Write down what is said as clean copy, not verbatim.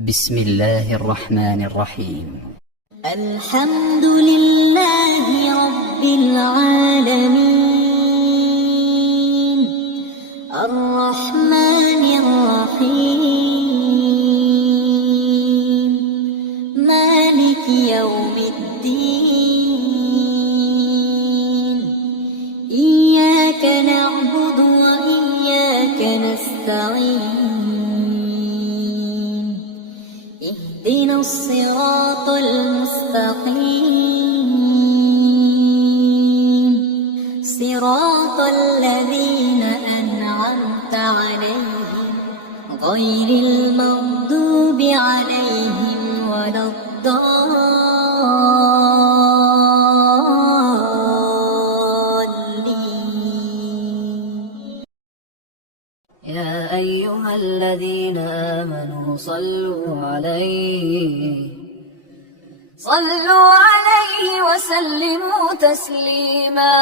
بسم الله الرحمن الرحيم. الحمد لله رب العالمين الرحمن الرحيم مالك يوم الدين إياك نعبد وإياك نستعين اهدنا الصراط المستقيم صراط الذين أنعمت عليهم غير المغضوب عليهم ولا الضالين. يا أيها الذين آمنوا صلوا عليه وسلموا تسليما